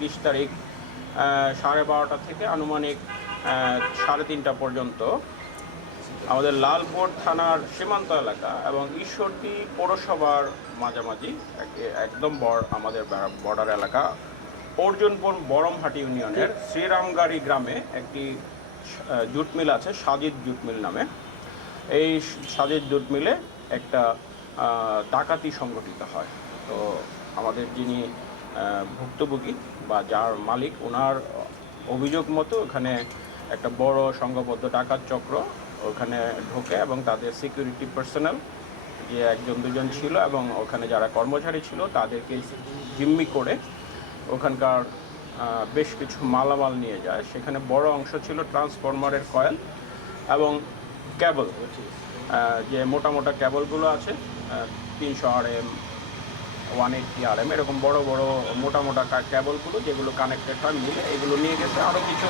30 তারিখ 12:30 থেকে আনুমানিক 3:30 পর্যন্ত আমাদের লালপুর থানার সীমান্ত এলাকা এবং ঈশ্বরদী পৌরসভার মাঝামাঝি একদম আমাদের বর্ডার এলাকা অর্জুনপুর বরমহাটি ইউনিয়নের শ্রীরামগাড়ি গ্রামে একটি জুট মিল আছে, সাজিদ জুট মিল নামে। এই সাজিদ জুট মিলে একটা ডাকাতি সংঘটিত হয়। তো আমাদের যিনি ভুক্তভোগী বা যার মালিক, ওনার অভিযোগ মতো ওখানে একটা বড় সংঘবদ্ধ ডাকাত চক্র ওখানে ঢোকে এবং তাদের সিকিউরিটি পার্সোনাল যে 1-2 জন ছিল এবং ওখানে যারা কর্মচারী ছিল তাদেরকে জিম্মি করে ওখানকার বেশ কিছু মালামাল নিয়ে যায়। সেখানে বড় অংশ ছিল ট্রান্সফরমারের কয়েল এবং কেবল, যে মোটা মোটা কেবলগুলো আছে 300 RM, 180 RM এরকম বড় বড় মোটা মোটা কেবলগুলো যেগুলো কানেক্টেড হয় মিলে, এগুলো নিয়ে গেছে। আরও কিছু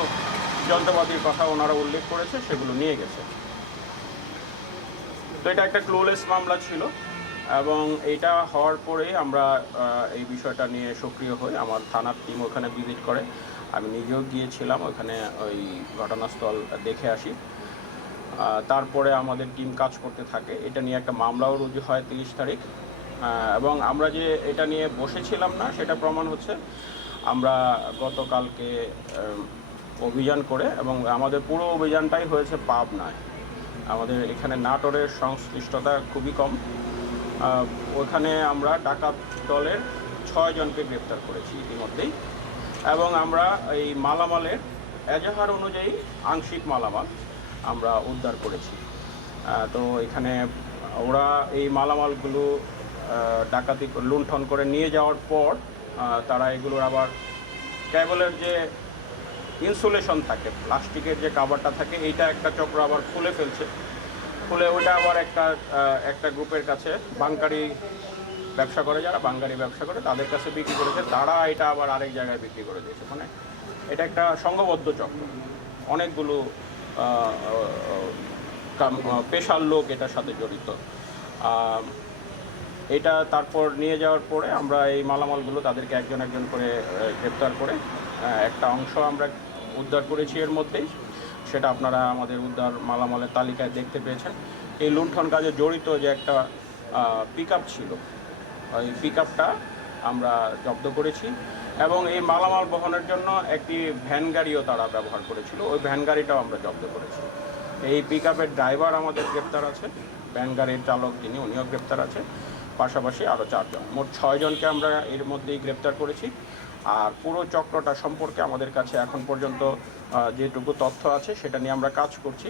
যন্ত্রপাতির কথা ওনারা উল্লেখ করেছে, সেগুলো নিয়ে গেছে। তো এটা একটা ক্লুলেস মামলা ছিল এবং এটা হওয়ার পরে আমরা এই বিষয়টা নিয়ে সক্রিয় হই। আমার থানার টিম ওখানে ভিজিট করে, আমি নিজেও গিয়েছিলাম ওখানে, ওই ঘটনাস্থল দেখে আসি। তারপরে আমাদের টিম কাজ করতে থাকে। এটা নিয়ে একটা মামলাও রুজু হয় 30 তারিখ। এবং আমরা যে এটা নিয়ে বসেছিলাম না সেটা প্রমাণ হচ্ছে আমরা গতকালকে অভিযান করে, এবং আমাদের পুরো অভিযানটাই হয়েছে পাবনায়। আমাদের এখানে নাটোরের সংশ্লিষ্টতা খুবই কম। ওখানে আমরা ডাকাত দলের 6 জনকে গ্রেপ্তার করেছি ইতিমধ্যেই, এবং আমরা এই মালামালের এজাহার অনুযায়ী আংশিক মালামাল আমরা উদ্ধার করেছি। তো এখানে ওরা এই মালামালগুলো ডাকাতি লুণ্ঠন করে নিয়ে যাওয়ার পর তারা এগুলোর আবার কেবলের যে ইনসুলেশন থাকে, প্লাস্টিকের যে কাভারটা থাকে, এইটা একটা চক্র আবার খুলে ফেলছে। খুলে ওইটা আবার একটা গ্রুপের কাছে, বাঙ্কারি ব্যবসা করে, যারা বাঙ্কারি ব্যবসা করে তাদের কাছে বিক্রি করেছে। তারা এটা আবার আরেক জায়গায় বিক্রি করে দিয়েছে। মানে এটা একটা সংঘবদ্ধ চক্র, অনেকগুলো পেশার লোক এটার সাথে জড়িত। এটা তারপর নিয়ে যাওয়ার পরে আমরা এই মালামালগুলো তাদেরকে একজন একজন করে গ্রেপ্তার করে একটা অংশ আমরা উদ্ধার করেছি এর মধ্যেই। সেটা আপনারা আমাদের উদ্ধার মালামালের তালিকায় দেখতে পেয়েছেন। এই লুণ্ঠন কাজে জড়িত যে একটা পিকআপ ছিল, ওই পিকআপটা আমরা জব্দ করেছি, এবং এই মালামাল বহনের জন্য একটি ভ্যান গাড়িও তারা ব্যবহার করেছিল, ওই ভ্যান গাড়িটাও আমরা জব্দ করেছি। এই পিকআপের ড্রাইভার আমাদের গ্রেপ্তার আছে, ভ্যান গাড়ির চালক যিনি, উনিও গ্রেপ্তার আছে, পাশাপাশি আরও 4 জন, মোট 6 জনকে আমরা এর মধ্যেই গ্রেপ্তার করেছি। আর পুরো চক্রটা সম্পর্কে আমাদের কাছে এখন পর্যন্ত যেটুকু তথ্য আছে সেটা নিয়ে আমরা কাজ করছি।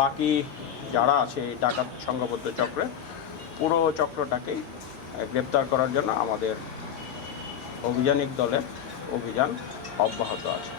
বাকি যারা আছে এই ডাকাত সংঘবদ্ধ চক্রে, পুরো চক্রটাকেই গ্রেপ্তার করার জন্য আমাদের অভিযানিক দলের অভিযান অব্যাহত আছে।